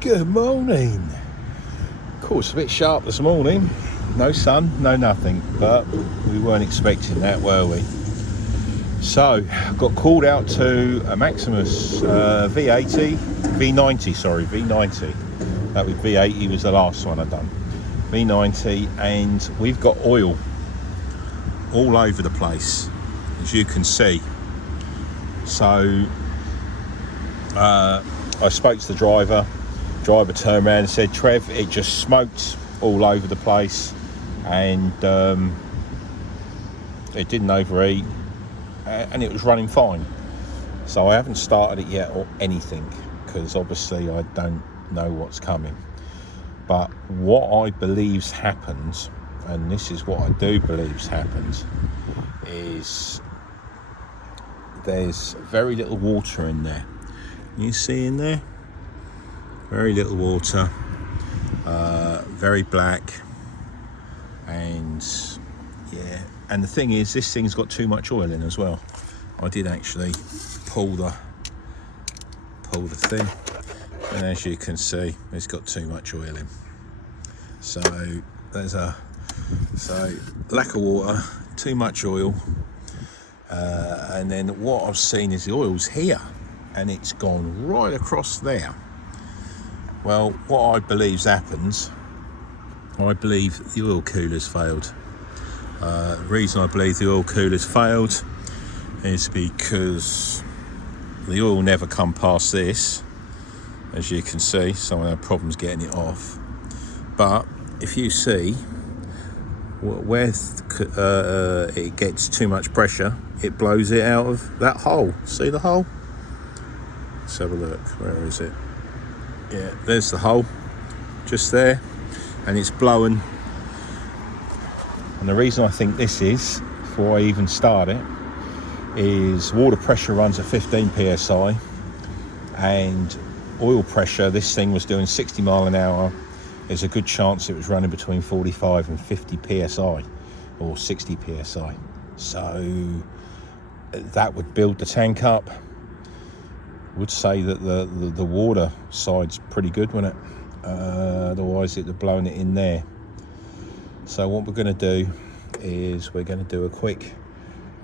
Good morning. Of course, a bit sharp this morning. No sun, no nothing, but we weren't expecting that, were we? So, got called out to a MAXUS V90. That was V80 was the last one I'd done. V90, and we've got oil all over the place, as you can see. So, I spoke to the driver. Driver turned around and said, Trev, it just smoked all over the place, and it didn't overheat, and it was running fine. So I haven't started it yet or anything, because obviously I don't know what's coming. But what I believe's happens, and this is what I do believe's happens, is there's very little water in there. You see in there? Very little water, very black, and yeah. And the thing is, this thing's got too much oil in as well. I did actually pull the thing, and as you can see, it's got too much oil in. So there's lack of water, too much oil, and then what I've seen is the oil's here, and it's gone right across there. Well, what I believe's happens, I believe the oil cooler's failed. The reason I believe the oil cooler's failed is because the oil never come past this, as you can see. Someone had problems getting it off. But if you see where it gets too much pressure, it blows it out of that hole. See the hole? Let's have a look. Where is it? Yeah, there's the hole, just there, and it's blowing. And the reason I think this is, before I even start it, is water pressure runs at 15 psi, and oil pressure, this thing was doing 60 mile an hour. There's a good chance it was running between 45 and 50 psi, or 60 psi. So that would build the tank up. Would say that the water side's pretty good, wouldn't it? Otherwise it'd have blown it in there. So what we're going to do is we're going to do a quick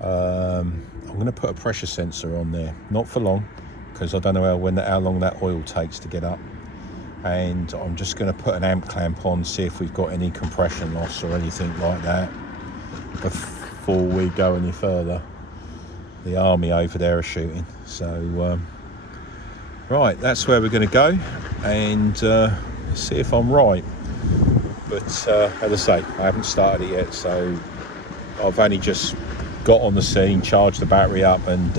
I'm going to put a pressure sensor on there, not for long, because I don't know how long that oil takes to get up, and I'm just going to put an amp clamp on, see if we've got any compression loss or anything like that before we go any further. The army over there are shooting, so right, that's where we're going to go, and see if I'm right. But as I say, I haven't started it yet, so I've only just got on the scene, charged the battery up, and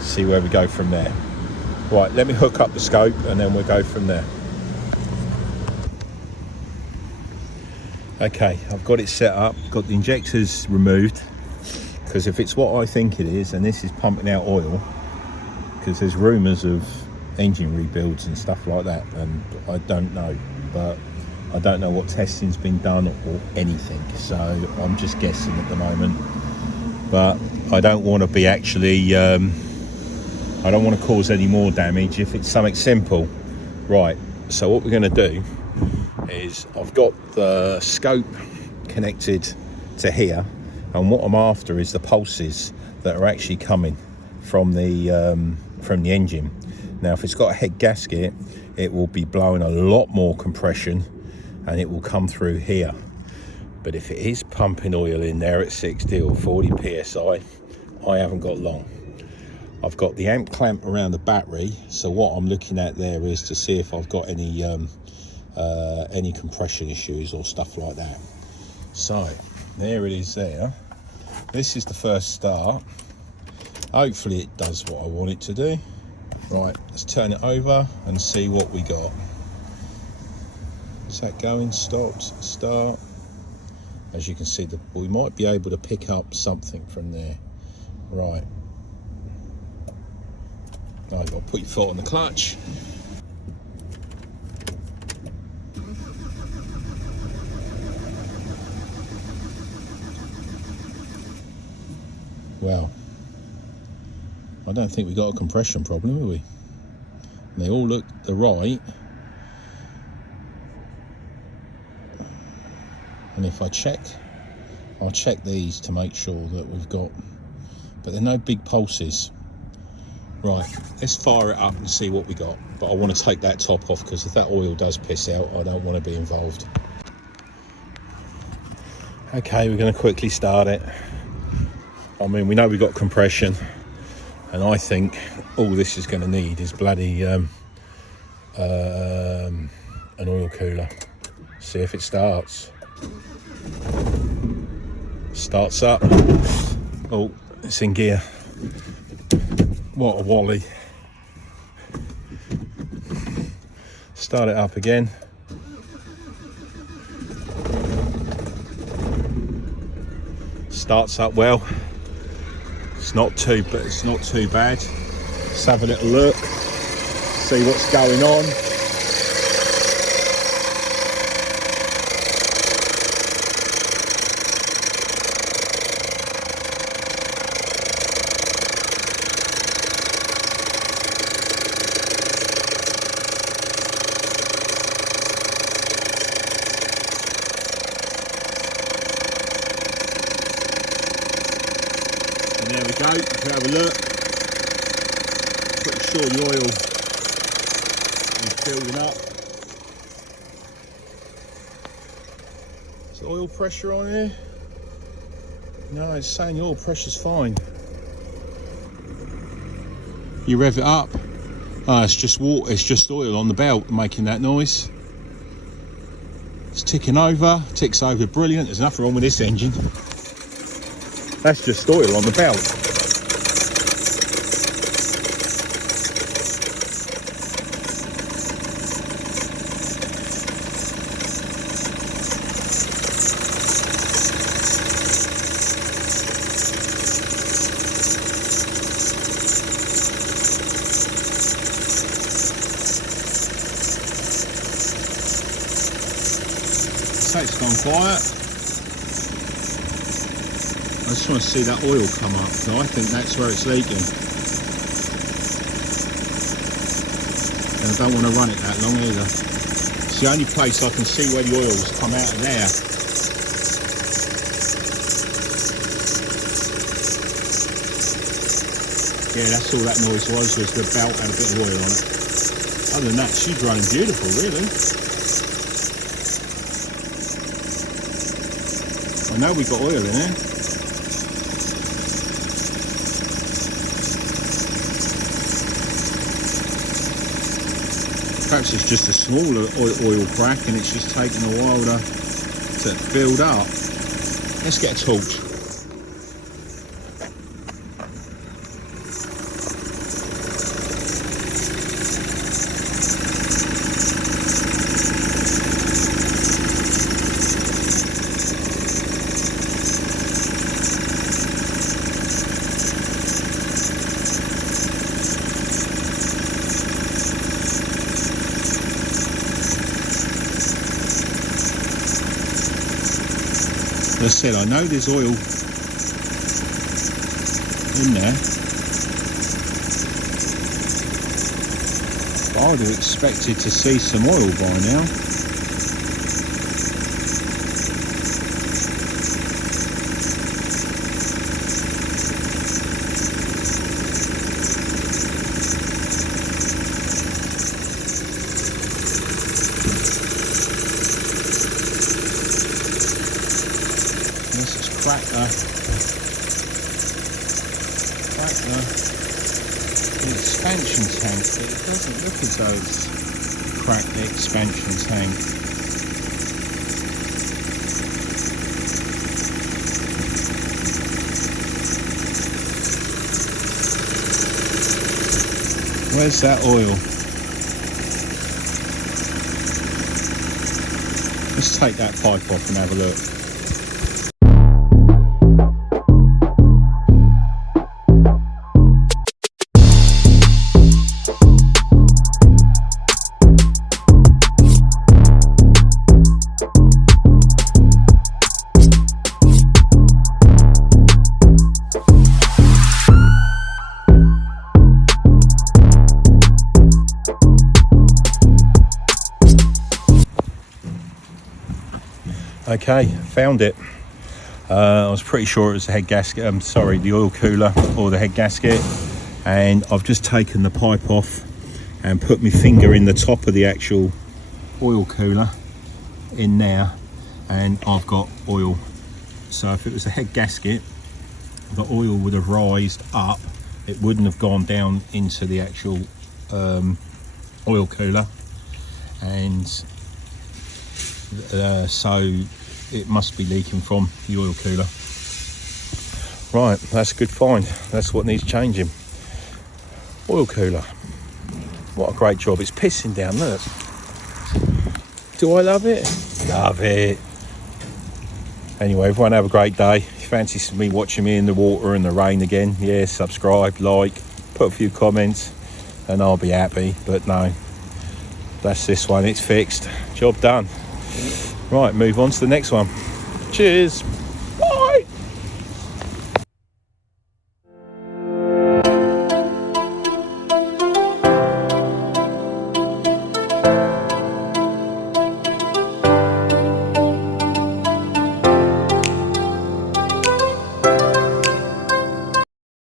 see where we go from there. Right, let me hook up the scope, and then we'll go from there. Okay, I've got it set up, got the injectors removed, because if it's what I think it is, and this is pumping out oil, because there's rumours of engine rebuilds and stuff like that, and I don't know, but I don't know what testing's been done or anything, so I'm just guessing at the moment. But I don't want to be actually I don't want to cause any more damage if it's something simple. Right, so what we're going to do is, I've got the scope connected to here, and what I'm after is the pulses that are actually coming from the engine. Now, if it's got a head gasket, it will be blowing a lot more compression, and it will come through here. But if it is pumping oil in there at 60 or 40 psi, I haven't got long. I've got the amp clamp around the battery, so what I'm looking at there is to see if I've got any compression issues or stuff like that. So there it is there. This is the first start. Hopefully it does what I want it to do. Right, let's turn it over and see what we got. Is that going? Stopped, start. As you can see, we might be able to pick up something from there. Right. Now you've got to put your foot on the clutch. Well, I don't think we got a compression problem, have we? and they all look the right. And if I'll check these to make sure that we've got, but there are no big pulses. Right, let's fire it up and see what we got. But I want to take that top off, because if that oil does piss out, I don't want to be involved. Okay, we're going to quickly start it. I mean, we know we've got compression, and I think all this is going to need is bloody an oil cooler. See if it starts. Starts up. Oh, it's in gear. What a wally. Start it up again. Starts up well. It's not too bad. Let's have a little look, see what's going on. And there we go, if you have a look, pretty sure the oil is building up. Is the oil pressure on here? No, it's saying the oil pressure's fine. You rev it up. Oh, it's just water, it's just oil on the belt making that noise. It's ticking over, ticks over brilliant. There's nothing wrong with this engine. That's just oil on the belt. So it's gone quiet. I just want to see that oil come up, so I think that's where it's leaking. And I don't want to run it that long either. It's the only place I can see where the oil's come out of there. Yeah, that's all that noise was the belt had a bit of oil on it. Other than that, she's running beautiful, really. I know we've got oil in there. Perhaps it's just a smaller oil crack and it's just taking a while to build up. Let's get a torch. As I said, I know there's oil in there, but I would have expected to see some oil by now. Crack the expansion tank, but it doesn't look as though it's cracked the expansion tank. Where's that oil? Let's take that pipe off and have a look. Okay, found it. I was pretty sure it was the head gasket, the oil cooler or the head gasket, and I've just taken the pipe off and put my finger in the top of the actual oil cooler in there, and I've got oil. So if it was a head gasket, the oil would have rised up, it wouldn't have gone down into the actual oil cooler, and so it must be leaking from the oil cooler. Right, that's a good find. That's what needs changing. Oil cooler. What a great job. It's pissing down, look. Do I love it? Love it. Anyway, everyone have a great day. If you fancy me watching me in the water and the rain again, yeah, subscribe, like, put a few comments and I'll be happy. But no, that's this one. It's fixed. Job done. Right, move on to the next one. Cheers.